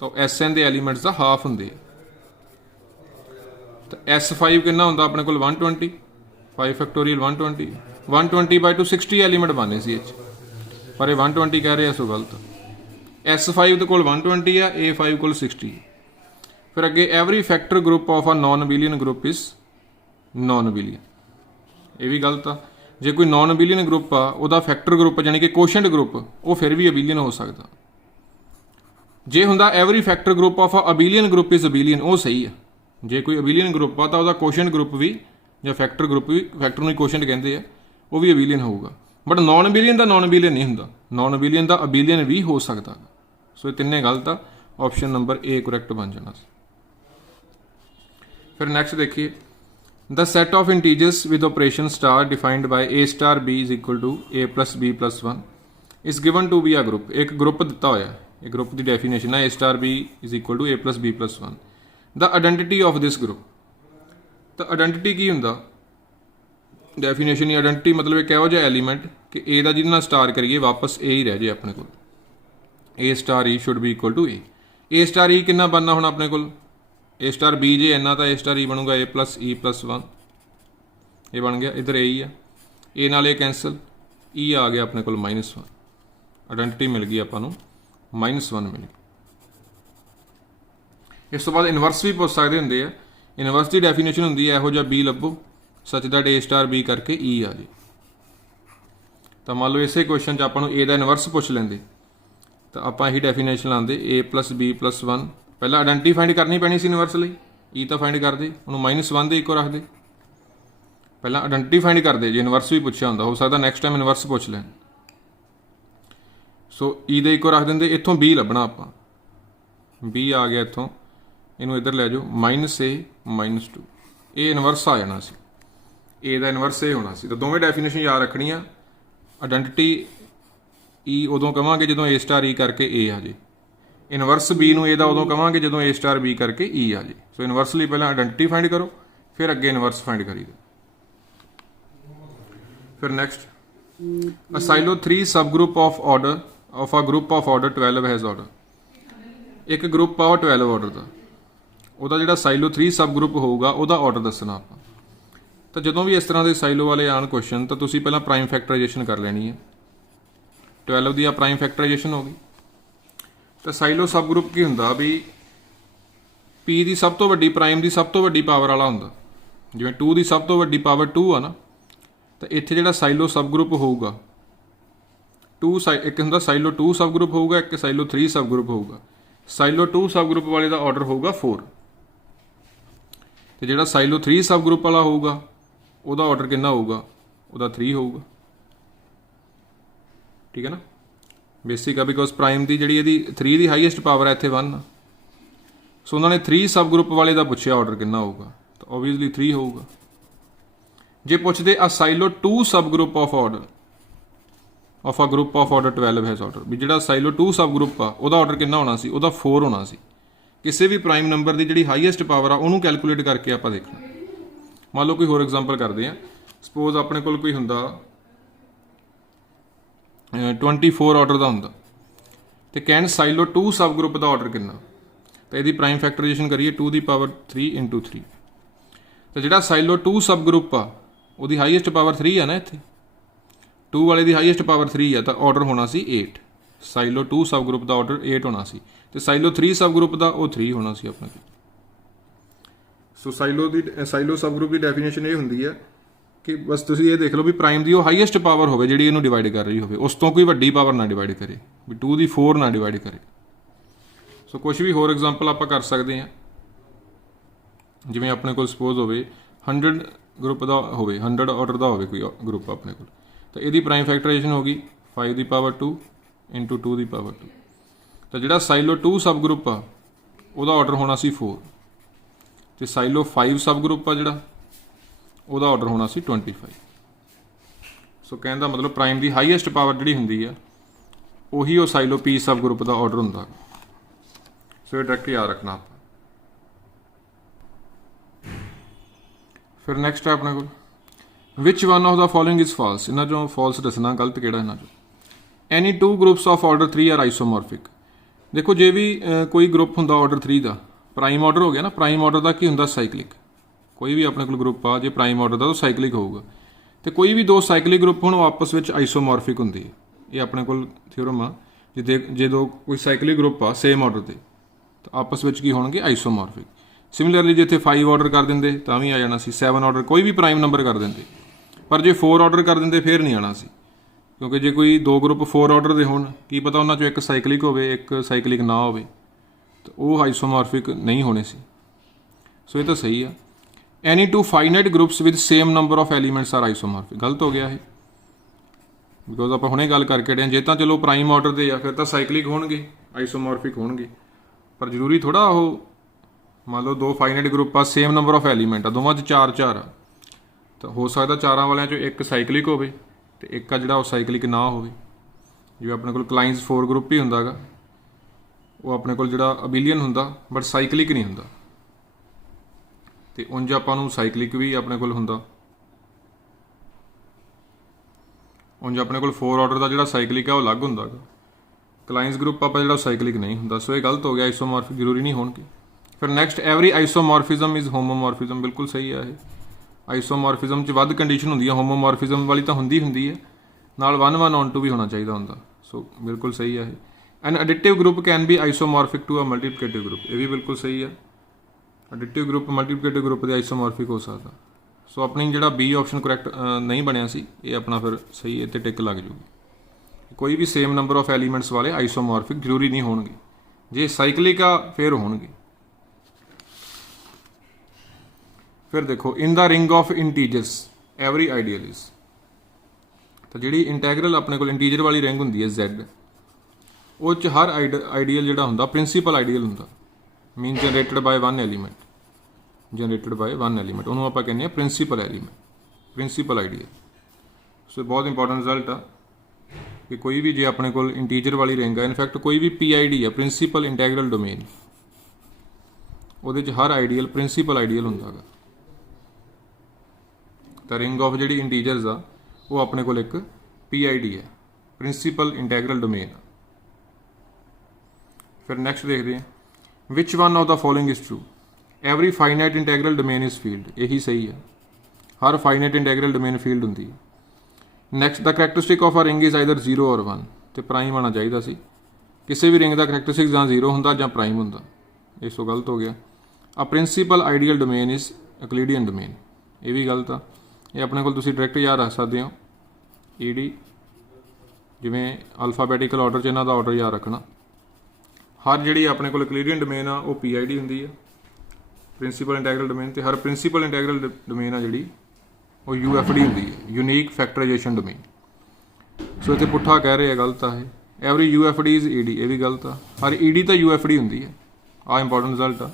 तो SN के एलीमेंट्स का हाफ हुंदे। तो S5 कितना हुंदा अपने कोल 120 5 फैक्टोरियल 120 120/2 60 एलीमेंट बने सी पर 120 कह रहे हैं सो गलत। S5 ਦੇ ਕੋਲ 120 ਆ, A5 ਕੋਲ 60। ਫਿਰ ਅੱਗੇ every factor group of a non abelian group is non abelian. ਇਹ ਵੀ ਗਲਤ ਆ। ਜੇ ਕੋਈ ਨॉन ਅਬੀਲੀਅਨ ਗਰੁੱਪ ਆ ਉਹਦਾ ਫੈਕਟਰ ਗਰੁੱਪ ਜਾਨੀ ਕਿ ਕੋਸ਼ੈਂਟ ਗਰੁੱਪ ਉਹ ਫਿਰ ਵੀ ਅਬੀਲੀਅਨ ਹੋ ਸਕਦਾ। ਜੇ ਹੁੰਦਾ every factor group of a abelian group is abelian, ਉਹ ਸਹੀ ਆ। ਜੇ ਕੋਈ ਅਬੀਲੀਅਨ ਗਰੁੱਪ ਆ ਤਾਂ ਉਹਦਾ ਕੋਸ਼ੈਂਟ ਗਰੁੱਪ ਵੀ ਜਾਂ ਫੈਕਟਰ ਗਰੁੱਪ ਵੀ, ਫੈਕਟਰ ਨੂੰ ਕੋਸ਼ੈਂਟ ਕਹਿੰਦੇ ਆ, ਉਹ ਵੀ ਅਬੀਲੀਅਨ ਹੋਊਗਾ। ਬਟ ਨॉन ਅਬੀਲੀਅਨ ਦਾ ਨॉन ਅਬੀਲੀਅਨ ਨਹੀਂ ਹੁੰਦਾ, ਨॉन ਅਬੀਲੀਅਨ ਦਾ ਅਬੀਲੀਅਨ ਵੀ ਹੋ ਸਕਦਾ। ਸੋ ਇਹ ਤਿੰਨੇ ਗਲਤ ਆ। ਆਪਸ਼ਨ ਨੰਬਰ A ਕਰੈਕਟ ਬਣ ਜਾਣਾ ਸੀ। ਫਿਰ ਨੈਕਸਟ ਦੇਖੀਏ, the set of integers with operation star defined by A star B is equal to A plus B plus 1 is given to be a group. ਇੱਕ ਗਰੁੱਪ ਦਿੱਤਾ ਹੋਇਆ, ਇਹ ਗਰੁੱਪ ਦੀ ਡੈਫੀਨੇਸ਼ਨ ਹੈ A star B is equal to A plus B plus 1। The identity of this group. ਤਾਂ ਆਇਡੈਂਟੀਟੀ ਕੀ ਹੁੰਦਾ? ਡੈਫੀਨੇਸ਼ਨ ਹੀ ਆਇਡੈਂਟੀਟੀ ਮਤਲਬ ਇੱਕ ਇਹੋ ਜਿਹਾ ਐਲੀਮੈਂਟ ਕਿ A ਦਾ ਜਿਹਦੇ ਨਾਲ ਸਟਾਰ ਕਰੀਏ ਵਾਪਸ A ਹੀ ਰਹਿ ਜੇ ਆਪਣੇ ਕੋਲ। A star E should be equal to A। A star E ਕਿੰਨਾ ਬਣਨਾ ਹੁਣ ਆਪਣੇ ਕੋਲ? A ਸਟਾਰ B ਜੇ ਇੰਨਾ ਤਾਂ A ਸਟਾਰ E ਬਣੂਗਾ A ਪਲੱਸ E ਪਲੱਸ 1। ਇਹ ਬਣ ਗਿਆ, ਇੱਧਰ A ਹੀ ਆ, A ਨਾਲ ਇਹ ਕੈਂਸਲ, E ਆ ਗਿਆ ਆਪਣੇ ਕੋਲ -1। ਆਇਡੈਂਟੀਟੀ ਮਿਲ ਗਈ ਆਪਾਂ ਨੂੰ, -1 ਮਿਲ ਗਈ। ਇਸ ਤੋਂ ਬਾਅਦ ਇਨਵਰਸ ਵੀ ਪੁੱਛ ਸਕਦੇ ਹੁੰਦੇ ਆ। ਇਨਵਰਸ ਦੀ ਡੈਫੀਨੇਸ਼ਨ ਹੁੰਦੀ ਹੈ ਇਹੋ ਜਿਹਾ B ਲੱਭੋ ਸੱਚ ਦੈਟ A ਸਟਾਰ B ਕਰਕੇ E ਆ ਜੇ। ਤਾਂ ਮੰਨ ਲਓ ਇਸੇ ਕੁਐਸਚਨ 'ਚ ਆਪਾਂ ਨੂੰ A ਦਾ ਇਨਵਰਸ ਪੁੱਛ ਲੈਂਦੇ ਤਾਂ ਆਪਾਂ ਇਹੀ ਡੈਫੀਨੇਸ਼ਨ ਲਾਉਂਦੇ A ਪਲੱਸ B ਪਲੱਸ 1। ਪਹਿਲਾਂ ਆਇਡੈਂਟੀ ਫਾਈਂਡ ਕਰਨੀ ਪੈਣੀ ਸੀ ਇਨਵਰਸ ਲਈ, E ਤਾਂ ਫਾਈਂਡ ਕਰਦੇ, ਉਹਨੂੰ -1 ਦੇ ਇੱਕੋ ਰੱਖਦੇ। ਪਹਿਲਾਂ ਆਇਡੈਂਟੀ ਫਾਈਂਡ ਕਰਦੇ, ਜੇ ਇਨਵਰਸ ਵੀ ਪੁੱਛਿਆ ਹੁੰਦਾ ਹੋ ਸਕਦਾ ਨੈਕਸਟ ਟਾਈਮ ਇਨਵਰਸ ਪੁੱਛ ਲੈਣ। ਸੋ E ਦੇ ਇੱਕੋ ਰੱਖ ਦਿੰਦੇ। ਇੱਥੋਂ B ਲੱਭਣਾ ਆਪਾਂ, B ਆ ਗਿਆ ਇੱਥੋਂ, ਇਹਨੂੰ ਇੱਧਰ ਲੈ ਜਾਓ -A -2। ਇਹ ਇਨਵਰਸ ਆ ਜਾਣਾ ਸੀ, A ਦਾ ਇਨਵਰਸ ਇਹ ਹੋਣਾ ਸੀ। ਤਾਂ ਦੋਵੇਂ ਡੈਫੀਨੇਸ਼ਨ ਯਾਦ ਰੱਖਣੀਆਂ। ਆਇਡੈਂਟੀਟੀ E ਉਦੋਂ ਕਵਾਂਗੇ ਜਦੋਂ A ਸਟਾਰ E ਕਰਕੇ A ਆ ਜੇ। ਇਨਵਰਸ B ਨੂੰ A ਦਾ ਉਦੋਂ ਕਵਾਂਗੇ ਜਦੋਂ A ਸਟਾਰ B ਕਰਕੇ E ਆ ਜੇ। ਸੋ ਇਨਵਰਸ ਲਈ ਪਹਿਲਾਂ ਆਇਡੈਂਟੀਟੀ ਫਾਈਂਡ ਕਰੋ, ਫਿਰ ਅੱਗੇ ਇਨਵਰਸ ਫਾਈਂਡ ਕਰੀਦਾ। ਫਿਰ next, a Sylow 3 subgroup of order of a group of order 12 has order. ਇੱਕ ਗਰੁੱਪ ਆ ਉਹ 12 ਆਰਡਰ ਦਾ, ਉਹਦਾ ਜਿਹੜਾ ਸਾਈਲੋ 3 ਸਬ ਗਰੁੱਪ ਹੋਊਗਾ ਉਹਦਾ ਆਰਡਰ ਦੱਸਣਾ ਆਪਾਂ। ਤਾਂ ਜਦੋਂ ਵੀ ਇਸ ਤਰ੍ਹਾਂ ਦੇ ਸਾਈਲੋ ਵਾਲੇ ਆਣ ਕੁਐਸਚਨ ਤਾਂ ਤੁਸੀਂ ਪਹਿਲਾਂ ਪ੍ਰਾਈਮ ਫੈਕਟਰਾਈਜੇਸ਼ਨ ਕਰ ਲੈਣੀ ਹੈ। 12 ਦੀ ਆ ਪ੍ਰਾਈਮ ਫੈਕਟਰਾਈਜੇਸ਼ਨ ਹੋ ਗਈ। ਤਾਂ ਸਾਈਲੋ ਸਬ ਗਰੁੱਪ ਕੀ ਹੁੰਦਾ ਵੀ P ਦੀ ਸਭ ਤੋਂ ਵੱਡੀ ਪ੍ਰਾਈਮ ਦੀ ਸਭ ਤੋਂ ਵੱਡੀ ਪਾਵਰ ਵਾਲਾ ਹੁੰਦਾ। ਜਿਵੇਂ 2 ਦੀ ਸਭ ਤੋਂ ਵੱਡੀ ਪਾਵਰ 2 ਆ ਨਾ, ਤਾਂ ਇੱਥੇ ਜਿਹੜਾ ਸਾਈਲੋ ਸਬ ਗਰੁੱਪ ਹੋਊਗਾ ਇੱਕ ਹੁੰਦਾ ਸਾਈਲੋ 2 ਸਬ ਗਰੁੱਪ ਹੋਊਗਾ, ਇੱਕ ਸਾਈਲੋ 3 ਸਬ ਗਰੁੱਪ ਹੋਊਗਾ। ਸਾਈਲੋ 2 ਸਬ ਗਰੁੱਪ ਵਾਲੇ ਦਾ ਆਰਡਰ ਹੋਊਗਾ 4 ਤੇ ਜਿਹੜਾ ਸਾਈਲੋ 3 ਸਬ ਗਰੁੱਪ ਵਾਲਾ ਹੋਊਗਾ ਉਹਦਾ ਆਰਡਰ ਕਿੰਨਾ ਹੋਊਗਾ? ਉਹਦਾ 3 ਹੋਊਗਾ। ਠੀਕ ਹੈ ਨਾ, ਬੇਸਿਕ ਆ, ਬਿਕੋਜ਼ ਪ੍ਰਾਈਮ ਦੀ ਜਿਹੜੀ ਇਹਦੀ 3 ਦੀ ਹਾਈਐਸਟ ਪਾਵਰ ਹੈ ਇੱਥੇ 1 ਆ। ਸੋ ਉਹਨਾਂ ਨੇ 3 ਸਬ ਗਰੁੱਪ ਵਾਲੇ ਦਾ ਪੁੱਛਿਆ ਆਰਡਰ ਕਿੰਨਾ ਹੋਊਗਾ, ਤਾਂ ਓਬਵੀਅਸਲੀ 3 ਹੋਊਗਾ। ਜੇ ਪੁੱਛਦੇ ਆ Sylow 2 subgroup of order of a group of order 12 has order, ਵੀ ਜਿਹੜਾ ਸਾਈਲੋ 2 ਸਬ ਗਰੁੱਪ ਆ ਉਹਦਾ ਆਰਡਰ ਕਿੰਨਾ ਹੋਣਾ ਸੀ? ਉਹਦਾ 4 ਹੋਣਾ ਸੀ। ਕਿਸੇ ਵੀ ਪ੍ਰਾਈਮ ਨੰਬਰ ਦੀ ਜਿਹੜੀ ਹਾਈਐਸਟ ਪਾਵਰ ਆ ਉਹਨੂੰ ਕੈਲਕੂਲੇਟ ਕਰਕੇ ਆਪਾਂ ਦੇਖਣਾ। ਮੰਨ ਲਓ ਕੋਈ ਹੋਰ ਐਗਜ਼ਾਮਪਲ ਕਰਦੇ ਆ। ਸਪੋਜ਼ ਆਪਣੇ ਕੋਲ ਕੋਈ ਹੁੰਦਾ 24 ਆਰਡਰ ਦਾ ਹੁੰਦਾ ਤੇ ਕਹਿਣ ਸਾਈਲੋ 2 ਸਬ ਗਰੁੱਪ ਦਾ ਆਰਡਰ ਕਿੰਨਾ, ਤਾਂ ਇਹਦੀ ਪ੍ਰਾਈਮ ਫੈਕਟਰਾਈਜੇਸ਼ਨ ਕਰੀਏ 2 ਦੀ ਪਾਵਰ 3 × 3। ਤਾਂ ਜਿਹੜਾ ਸਾਈਲੋ 2 ਸਬ ਗਰੁੱਪ ਆ ਉਹਦੀ ਹਾਈਐਸਟ ਪਾਵਰ 3 ਆ ਨਾ, ਇੱਥੇ 2 ਵਾਲੇ ਦੀ ਹਾਈਐਸਟ ਪਾਵਰ 3 ਆ, ਤਾਂ ਆਰਡਰ ਹੋਣਾ ਸੀ 8। ਸਾਈਲੋ 2 ਸਬ ਗਰੁੱਪ ਦਾ ਆਰਡਰ 8 ਹੋਣਾ ਸੀ ਤੇ ਸਾਈਲੋ 3 ਸਬ ਗਰੁੱਪ ਦਾ ਉਹ 3 ਹੋਣਾ ਸੀ ਆਪਣੇ ਕੋਲ। ਸੋ ਸਾਈਲੋ ਸਬ ਗਰੁੱਪ ਦੀ ਡੈਫੀਨੇਸ਼ਨ ਇਹ ਹੁੰਦੀ ਹੈ ਕਿ ਬਸ ਤੁਸੀਂ ਇਹ ਦੇਖ ਲਓ ਵੀ ਪ੍ਰਾਈਮ ਦੀ ਉਹ ਹਾਈਐਸਟ ਪਾਵਰ ਹੋਵੇ ਜਿਹੜੀ ਇਹਨੂੰ ਡਿਵਾਈਡ ਕਰ ਰਹੀ ਹੋਵੇ, ਉਸ ਤੋਂ ਕੋਈ ਵੱਡੀ ਪਾਵਰ ਨਾ ਡਿਵਾਈਡ ਕਰੇ, ਵੀ 2 ਦੀ 4 ਨਾ ਡਿਵਾਈਡ ਕਰੇ। ਸੋ ਕੁਝ ਵੀ ਹੋਰ ਐਗਜ਼ਾਮਪਲ ਆਪਾਂ ਕਰ ਸਕਦੇ ਹਾਂ। ਜਿਵੇਂ ਆਪਣੇ ਕੋਲ ਸਪੋਜ਼ ਹੋਵੇ 100 ਗਰੁੱਪ ਦਾ ਹੋਵੇ, 100 ਆਰਡਰ ਦਾ ਹੋਵੇ ਕੋਈ ਗਰੁੱਪ ਆਪਣੇ ਕੋਲ, ਤਾਂ ਇਹਦੀ ਪ੍ਰਾਈਮ ਫੈਕਟਰਾਈਜੇਸ਼ਨ ਹੋ ਗਈ 5 ਦੀ ਪਾਵਰ 2 × 2 ਦੀ ਪਾਵਰ 2। ਤਾਂ ਜਿਹੜਾ ਸਾਈਲੋ 2 ਸਬ ਗਰੁੱਪ ਆ ਉਹਦਾ ਆਰਡਰ ਹੋਣਾ ਸੀ 4 ਤੇ ਸਾਈਲੋ 5 ਸਬ ਗਰੁੱਪ ਆ ਜਿਹੜਾ ਉਹਦਾ ਆਰਡਰ ਹੋਣਾ ਸੀ 25। ਸੋ ਕਹਿਣ ਦਾ ਮਤਲਬ ਪ੍ਰਾਈਮ ਦੀ ਹਾਈਐਸਟ ਪਾਵਰ ਜਿਹੜੀ ਹੁੰਦੀ ਆ ਉਹੀ ਉਹ ਸਾਈਲੋ P ਸਬ ਗਰੁੱਪ ਦਾ ਆਰਡਰ ਹੁੰਦਾ। ਸੋ ਇਹ ਡਾਇਰੈਕਟ ਯਾਦ ਰੱਖਣਾ ਆਪਾਂ। ਫਿਰ ਨੈਕਸਟ ਹੈ ਆਪਣੇ ਕੋਲ which one of the following is false. ਇਹਨਾਂ ਚੋਂ ਫਾਲਸ ਦੱਸਣਾ, ਗਲਤ ਕਿਹੜਾ ਇਹਨਾਂ ਚੋਂ। Any 2 groups of order 3 are isomorphic. ਦੇਖੋ ਜੇ ਵੀ ਕੋਈ ਗਰੁੱਪ ਹੁੰਦਾ ਆਰਡਰ 3 ਦਾ, ਪ੍ਰਾਈਮ ਆਰਡਰ ਹੋ ਗਿਆ ਨਾ, ਪ੍ਰਾਈਮ ਆਰਡਰ ਦਾ ਕੀ ਹੁੰਦਾ? ਸਾਈਕਲਿਕ। ਕੋਈ ਵੀ ਆਪਣੇ ਕੋਲ ਗਰੁੱਪ ਆ ਜੇ ਪ੍ਰਾਈਮ ਆਰਡਰ ਦਾ ਤਾਂ ਸਾਈਕਲਿਕ ਹੋਊਗਾ। ਤੇ ਕੋਈ ਵੀ ਦੋ ਸਾਈਕਲਿਕ ਗਰੁੱਪ ਹੁਣ ਆਪਸ ਵਿੱਚ ਆਈਸੋਮੋਰਫਿਕ ਹੁੰਦੇ ਆ। ਇਹ ਆਪਣੇ ਕੋਲ ਥਿਓਰਮ ਆ ਜੇ ਦੋ ਕੋਈ ਸਾਈਕਲਿਕ ਗਰੁੱਪ ਆ ਸੇਮ ਆਰਡਰ ਤੇ ਤਾਂ ਆਪਸ ਵਿੱਚ ਕੀ ਹੋਣਗੇ ਆਈਸੋਮੋਰਫਿਕ। ਸਿਮਿਲਰਲੀ ਜੇ ਇੱਥੇ 5 ਆਰਡਰ ਕਰ ਦਿੰਦੇ ਤਾਂ ਵੀ ਆ ਜਾਣਾ ਸੀ, 7 ਆਰਡਰ ਕੋਈ ਵੀ ਪ੍ਰਾਈਮ ਨੰਬਰ ਕਰ ਦਿੰਦੇ। ਪਰ ਜੇ 4 ਆਰਡਰ ਕਰ ਦਿੰਦੇ ਫਿਰ ਨਹੀਂ ਆਣਾ ਸੀ, ਕਿਉਂਕਿ ਜੇ ਕੋਈ ਦੋ ਗਰੁੱਪ 4 ਆਰਡਰ ਦੇ ਹੋਣ ਕੀ ਪਤਾ ਉਹਨਾਂ 'ਚੋਂ ਇੱਕ ਸਾਈਕਲਿਕ ਹੋਵੇ ਇੱਕ ਸਾਈਕਲਿਕ ਨਾ ਹੋਵੇ, ਤਾਂ ਉਹ ਆਈਸੋਮੋਰਫਿਕ ਨਹੀਂ ਹੋਣੇ ਸੀ। ਸੋ ਇਹ ਤਾਂ ਸਹੀ ਆ। Any two finite groups with same number of elements are isomorphic. ਗਲਤ ਹੋ ਗਿਆ ਇਹ, ਬਿਕੋਜ਼ ਆਪਾਂ ਹੁਣੇ ਗੱਲ ਕਰਕੇ ਹਟੇ ਹਾਂ। ਜੇ ਤਾਂ ਚਲੋ ਪ੍ਰਾਈਮ ਆਰਡਰ ਦੇ ਆ ਫਿਰ ਤਾਂ ਸਾਈਕਲਿਕ ਹੋਣਗੇ, ਆਈਸੋਮੋਰਫਿਕ ਹੋਣਗੇ, ਪਰ ਜ਼ਰੂਰੀ ਥੋੜਾ ਉਹ ਮੰਨ ਲਓ ਦੋ ਫਾਈਨਾਈਟ ਗਰੁੱਪ ਆ ਸੇਮ ਨੰਬਰ ਆਫ ਐਲੀਮੈਂਟ ਆ, ਦੋਵਾਂ 'ਚ 4 ਆ, ਤਾਂ ਹੋ ਸਕਦਾ ਚਾਰਾਂ ਵਾਲਿਆਂ 'ਚੋਂ ਇੱਕ ਸਾਈਕਲਿਕ ਹੋਵੇ ਅਤੇ ਇੱਕ ਆ ਜਿਹੜਾ ਉਹ ਸਾਈਕਲਿਕ ਨਾ ਹੋਵੇ। ਜਿਵੇਂ ਆਪਣੇ ਕੋਲ ਕਲਾਈਨਸ 4 ਗਰੁੱਪ ਹੀ ਹੁੰਦਾ ਗਾ, ਉਹ ਆਪਣੇ ਕੋਲ ਜਿਹੜਾ ਅਬੀਲੀਅਨ ਹੁੰਦਾ ਬਟ ਸਾਈਕਲਿਕ ਨਹੀਂ ਹੁੰਦਾ, ਅਤੇ ਉਂਝ ਆਪਾਂ ਨੂੰ ਸਾਈਕਲਿਕ ਵੀ ਆਪਣੇ ਕੋਲ ਹੁੰਦਾ। ਉਂਝ ਆਪਣੇ ਕੋਲ 4 ਆਰਡਰ ਦਾ ਜਿਹੜਾ ਸਾਈਕਲਿਕ ਆ ਉਹ ਅਲੱਗ ਹੁੰਦਾ ਗਾ, ਕਲਾਈਨਸ ਗਰੁੱਪ ਆਪਾਂ ਜਿਹੜਾ ਸਾਈਕਲਿਕ ਨਹੀਂ ਹੁੰਦਾ। ਸੋ ਇਹ ਗਲਤ ਹੋ ਗਿਆ, ਆਈਸੋਮੋਰਫਿਕ ਜ਼ਰੂਰੀ ਨਹੀਂ ਹੋਣਗੇ। ਫਿਰ ਨੈਕਸਟ, ਐਵਰੀ ਆਈਸੋਮੋਰਫਿਜ਼ਮ ਇਜ਼ ਹੋਮੋਮੋਰਫਿਜ਼ਮ। ਬਿਲਕੁਲ ਸਹੀ ਆ ਇਹ। ਆਈਸੋਮੋਰਫਿਜ਼ਮ 'ਚ ਵੱਧ ਕੰਡੀਸ਼ਨ ਹੁੰਦੀ ਆ, ਹੋਮੋਮੋਰਫਿਜ਼ਮ ਵਾਲੀ ਤਾਂ ਹੁੰਦੀ ਹੈ, ਨਾਲ 1 on 2 ਵੀ ਹੋਣਾ ਚਾਹੀਦਾ ਹੁੰਦਾ। ਸੋ ਬਿਲਕੁਲ ਸਹੀ ਆ ਇਹ। An additive group can be isomorphic to a multiplicative group. ਇਹ ਵੀ ਬਿਲਕੁਲ ਸਹੀ ਆ। ਐਡਿਟਿਵ ਗਰੁੱਪ ਮਲਟੀਪਲੀਕੇਟਿਵ ਗਰੁੱਪ ਦੇ ਆਈਸੋਮੋਰਫਿਕ ਹੋ ਸਕਦਾ। ਸੋ ਆਪਣੀ ਜਿਹੜਾ ਬੀ ਆਪਸ਼ਨ ਕਰੈਕਟ ਨਹੀਂ ਬਣਿਆ ਸੀ, ਇਹ ਆਪਣਾ ਫਿਰ ਸਹੀ, ਇਹ 'ਤੇ ਟਿਕ ਲੱਗ ਜੂਗੀ। ਕੋਈ ਵੀ ਸੇਮ ਨੰਬਰ ਆਫ ਐਲੀਮੈਂਟਸ ਵਾਲੇ ਆਈਸੋਮੋਰਫਿਕ ਜ਼ਰੂਰੀ ਨਹੀਂ ਹੋਣਗੇ, ਜੇ ਸਾਈਕਲਿਕ ਆ ਫਿਰ ਹੋਣਗੇ। ਫਿਰ ਦੇਖੋ, in the ring of integers every ideal is. ਤਾਂ ਜਿਹੜੀ ਇੰਟੈਗਰਲ ਆਪਣੇ ਕੋਲ ਇੰਟੀਜਰ ਵਾਲੀ ਰਿੰਗ ਹੁੰਦੀ ਹੈ Z, ਉਹ 'ਚ ਹਰ ਆਈਡੀਅਲ ਜਿਹੜਾ ਹੁੰਦਾ ਪ੍ਰਿੰਸੀਪਲ ਆਈਡੀਅਲ ਹੁੰਦਾ, ਮੀਨ ਜਨਰੇਟਡ ਬਾਏ 1 ਐਲੀਮੈਂਟ, ਉਹਨੂੰ ਆਪਾਂ ਕਹਿੰਦੇ ਹਾਂ ਪ੍ਰਿੰਸੀਪਲ ਐਲੀਮੈਂਟ, ਪ੍ਰਿੰਸੀਪਲ ਆਈਡੀਅਲ। ਸੋ ਬਹੁਤ ਇੰਪੋਰਟੈਂਟ ਰਿਜ਼ਲਟ ਆ ਕਿ ਕੋਈ ਵੀ ਜੇ ਆਪਣੇ ਕੋਲ ਇੰਟੀਜਰ ਵਾਲੀ ਰਿੰਗ ਆ, ਇਨਫੈਕਟ ਕੋਈ ਵੀ PID ਆ, ਪ੍ਰਿੰਸੀਪਲ ਇੰਟੈਗਰਲ ਡੋਮੇਨ, ਉਹਦੇ 'ਚ ਹਰ ਆਈਡੀਅਲ ਪ੍ਰਿੰਸੀਪਲ ਆਈਡੀਅਲ ਹੁੰਦਾ ਗਾ। ਤਾਂ ਰਿੰਗ ਆਫ ਜਿਹੜੀ ਇੰਟੀਜਰਸ ਆ ਉਹ ਆਪਣੇ ਕੋਲ ਇੱਕ PID ਹੈ, ਪ੍ਰਿੰਸੀਪਲ ਇੰਟੈਗਰਲ ਡੋਮੇਨ। ਫਿਰ ਨੈਕਸਟ ਦੇਖਦੇ ਹਾਂ, which one of the following is true. Every finite integral domain is field. ਇਹੀ ਸਹੀ ਹੈ, ਹਰ ਫਾਈਨਾਈਟ ਇੰਟੈਗਰਲ ਡੋਮੇਨ ਫੀਲਡ ਹੁੰਦੀ ਹੈ। Next, the characteristic of a ring is either 0 or 1। ਤੇ ਪ੍ਰਾਈਮ ਆਉਣਾ ਚਾਹੀਦਾ ਸੀ। ਕਿਸੇ ਵੀ ਰਿੰਗ ਦਾ ਕਰੈਕਟਰਿਸਟਿਕ ਜਾਂ 0 ਹੁੰਦਾ ਜਾਂ ਪ੍ਰਾਈਮ ਹੁੰਦਾ, ਇਸ ਤੋਂ ਗਲਤ ਹੋ ਗਿਆ। ਆ principal ideal domain is Euclidean domain. ਇਹ ਵੀ ਗਲਤ ਆ। ਇਹ ਆਪਣੇ ਕੋਲ ਤੁਸੀਂ ਡਾਇਰੈਕਟ ਯਾਦ ਰੱਖ ਸਕਦੇ ਹੋ, ED, ਜਿਵੇਂ ਅਲਫਾਬੈਟੀਕਲ ਆਰਡਰ 'ਚ ਇਹਨਾਂ ਦਾ ਆਰਡਰ ਯਾਦ ਰੱਖਣਾ। ਹਰ ਜਿਹੜੀ ਆਪਣੇ ਕੋਲ ਯੂਕਲਿਡੀਅਨ ਡੋਮੇਨ ਆ ਉਹ PID ਹੁੰਦੀ ਹੈ, ਪ੍ਰਿੰਸੀਪਲ ਇੰਟੈਗਰਲ ਡੋਮੇਨ, ਤੇ ਹਰ ਪ੍ਰਿੰਸੀਪਲ ਇੰਟੈਗਰਲ ਡੋਮੇਨ ਆ ਜਿਹੜੀ ਉਹ UFD ਹੁੰਦੀ ਹੈ, ਯੂਨੀਕ ਫੈਕਟਰਾਈਜੇਸ਼ਨ ਡੋਮੇਨ। ਸੋ ਇੱਥੇ ਪੁੱਠਾ ਕਹਿ ਰਹੇ ਆ, ਗਲਤ ਆ ਇਹ। Every UFD is ED। ਇਹ ਵੀ ਗਲਤ ਆ। ਹਰ ED ਤਾਂ UFD ਹੁੰਦੀ ਹੈ, ਆਹ ਇੰਪੋਰਟੈਂਟ ਰਿਜ਼ਲਟ ਆ।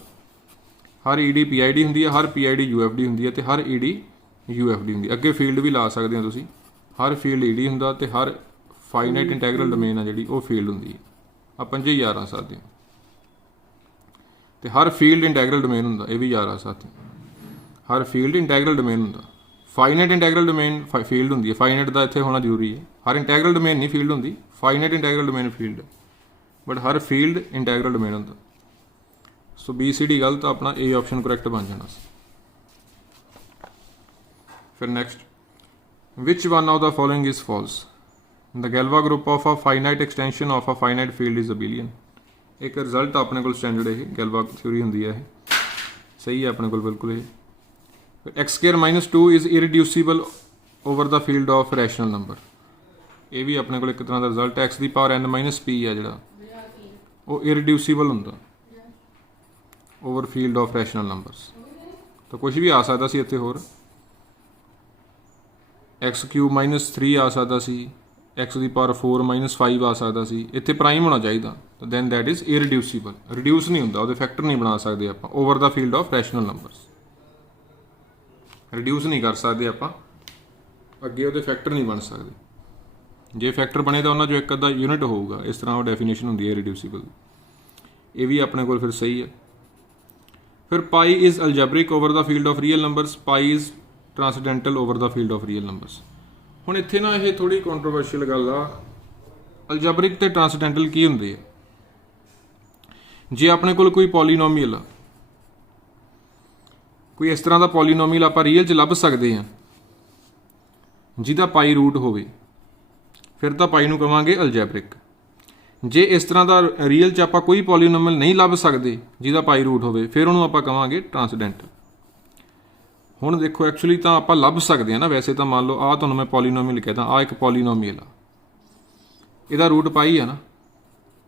ਹਰ ED PID ਹੁੰਦੀ ਹੈ, ਹਰ PID UFD ਹੁੰਦੀ ਹੈ, ਤੇ ਹਰ ED UFD ਹੁੰਦੀ ਹੈ। ਅੱਗੇ ਫੀਲਡ ਵੀ ਲਾ ਸਕਦੇ ਹੋ ਤੁਸੀਂ, ਹਰ ਫੀਲਡ ED ਹੁੰਦਾ ਤੇ ਹਰ ਫਾਈਨਾਈਟ ਇੰਟੈਗਰਲ ਡੋਮੇਨ ਆ ਜਿਹੜੀ ਉਹ ਫੀਲਡ ਹੁੰਦੀ ਹੈ। ਆ ਪੰਜੇ ਯਾਦ ਆ ਸਕਦੇ ਹੋ। ਤੇ ਹਰ ਫੀਲਡ ਇੰਟੈਗਰਲ ਡੋਮੇਨ ਹੁੰਦਾ, ਇਹ ਵੀ ਯਾਦ ਆ ਸਕਦੇ ਹੋ। ਹਰ ਫੀਲਡ ਇੰਟੈਗਰਲ ਡੋਮੇਨ ਹੁੰਦਾ। ਫਾਈਨਾਈਟ ਇੰਟੈਗਰਲ ਡੋਮੇਨ ਫੀਲਡ ਹੁੰਦੀ ਹੈ, ਫਾਈਨਾਈਟ ਦਾ ਇੱਥੇ ਹੋਣਾ ਜ਼ਰੂਰੀ ਹੈ। ਹਰ ਇੰਟੈਗਰਲ ਡੋਮੇਨ ਨਹੀਂ ਫੀਲਡ ਹੁੰਦੀ, finite integral domain field, but ਹਰ ਫੀਲਡ ਇੰਟੈਗਰਲ ਡੋਮੇਨ ਹੁੰਦਾ। ਸੋ BCD ਗਲਤ, ਆਪਣਾ A ਆਪਸ਼ਨ ਕਰੈਕਟ ਬਣ ਜਾਣਾ ਸੀ। ਫਿਰ next, which one of the following is false. The Galois group of a finite extension of a finite field is abelian. ਇੱਕ ਰਿਜ਼ਲਟ ਆਪਣੇ ਕੋਲ ਸਟੈਂਡਰਡ, ਇਹ ਗੈਲਵਾ ਥਿਊਰੀ ਹੁੰਦੀ ਹੈ, ਇਹ ਸਹੀ ਹੈ ਆਪਣੇ ਕੋਲ ਬਿਲਕੁਲ। ਇਹ x² - 2 is irreducible over the field of rational number. ਇਹ ਵੀ ਆਪਣੇ ਕੋਲ ਇੱਕ ਤਰ੍ਹਾਂ ਦਾ ਰਿਜ਼ਲਟ ਹੈ। x⁻n - p ਆ ਜਿਹੜਾ, ਉਹ ਇਰਡਿਊਸੀਬਲ ਹੁੰਦਾ over field of rational numbers. ਤਾਂ ਕੁਝ ਵੀ ਆ ਸਕਦਾ ਸੀ ਇੱਥੇ, ਹੋਰ x³ - 3 ਆ ਸਕਦਾ ਸੀ, x⁴ - 5 ਆ ਸਕਦਾ ਸੀ। ਇੱਥੇ ਪ੍ਰਾਈਮ ਹੋਣਾ ਚਾਹੀਦਾ, ਤਾਂ ਦੈਨ ਦੈਟ ਇਜ਼ ਇਰਡਿਊਸੀਬਲ। ਰਿਡਿਊਸ ਨਹੀਂ ਹੁੰਦਾ, ਉਹਦੇ ਫੈਕਟਰ ਨਹੀਂ ਬਣਾ ਸਕਦੇ ਆਪਾਂ over the field of rational numbers. Reduce ਨਹੀਂ ਕਰ ਸਕਦੇ ਆਪਾਂ, ਅੱਗੇ ਉਹਦੇ ਫੈਕਟਰ ਨਹੀਂ ਬਣ ਸਕਦੇ। ਜੇ ਫੈਕਟਰ ਬਣੇ ਤਾਂ ਉਹਨਾਂ 'ਚੋਂ ਇੱਕ ਅੱਧਾ ਯੂਨਿਟ ਹੋਊਗਾ, ਇਸ ਤਰ੍ਹਾਂ ਉਹ ਡੈਫੀਨੇਸ਼ਨ ਹੁੰਦੀ ਹੈ ਰਿਡਿਊਸੀਬਲ। ਇਹ ਵੀ ਆਪਣੇ ਕੋਲ ਫਿਰ ਸਹੀ ਹੈ। ਫਿਰ pi is algebraic over the field of real numbers, pi is transcendental over the field of real numbers. ਹੁਣ ਇੱਥੇ ਨਾ ਇਹ ਥੋੜੀ ਕੰਟਰੋਵਰਸ਼ੀਅਲ ਗੱਲ ਆ, ਅਲਜੈਬਰਿਕ ਤੇ ਟ੍ਰਾਂਸਡੈਂਟਲ ਕੀ ਹੁੰਦੇ ਆ। ਜੇ ਆਪਣੇ ਕੋਲ ਕੋਈ ਪੋਲੀਨੋਮੀਅਲ ਆ, ਕੋਈ ਇਸ ਤਰ੍ਹਾਂ ਦਾ ਪੋਲੀਨੋਮੀਅਲ ਆਪਾਂ ਰੀਅਲ 'ਚ ਲੱਭ ਸਕਦੇ ਹਾਂ ਜਿਹਦਾ ਪਾਈ ਰੂਟ ਹੋਵੇ, ਫਿਰ ਤਾਂ ਪਾਈ ਨੂੰ ਕਵਾਂਗੇ ਅਲਜੈਬਰਿਕ। ਜੇ ਇਸ ਤਰ੍ਹਾਂ ਦਾ ਰੀਅਲ 'ਚ ਆਪਾਂ ਕੋਈ ਪੋਲੀਨੋਮੀਅਲ ਨਹੀਂ ਲੱਭ ਸਕਦੇ ਜਿਹਦਾ ਪਾਈ ਰੂਟ ਹੋਵੇ, ਫਿਰ ਉਹਨੂੰ ਆਪਾਂ ਕਵਾਂਗੇ ਟ੍ਰਾਂਸਡੈਂਟਲ। ਹੁਣ ਦੇਖੋ ਐਕਚੁਅਲੀ ਤਾਂ ਆਪਾਂ ਲੱਭ ਸਕਦੇ ਹਾਂ ਨਾ, ਵੈਸੇ ਤਾਂ ਮੰਨ ਲਓ ਆਹ ਤੁਹਾਨੂੰ ਮੈਂ ਪੋਲੀਨੋਮੀਅਲ ਕਹਿੰਦਾ, ਆਹ ਇੱਕ ਪੋਲੀਨੋਮੀਅਲ ਆ, ਇਹਦਾ ਰੂਟ ਪਾਈ ਆ ਨਾ,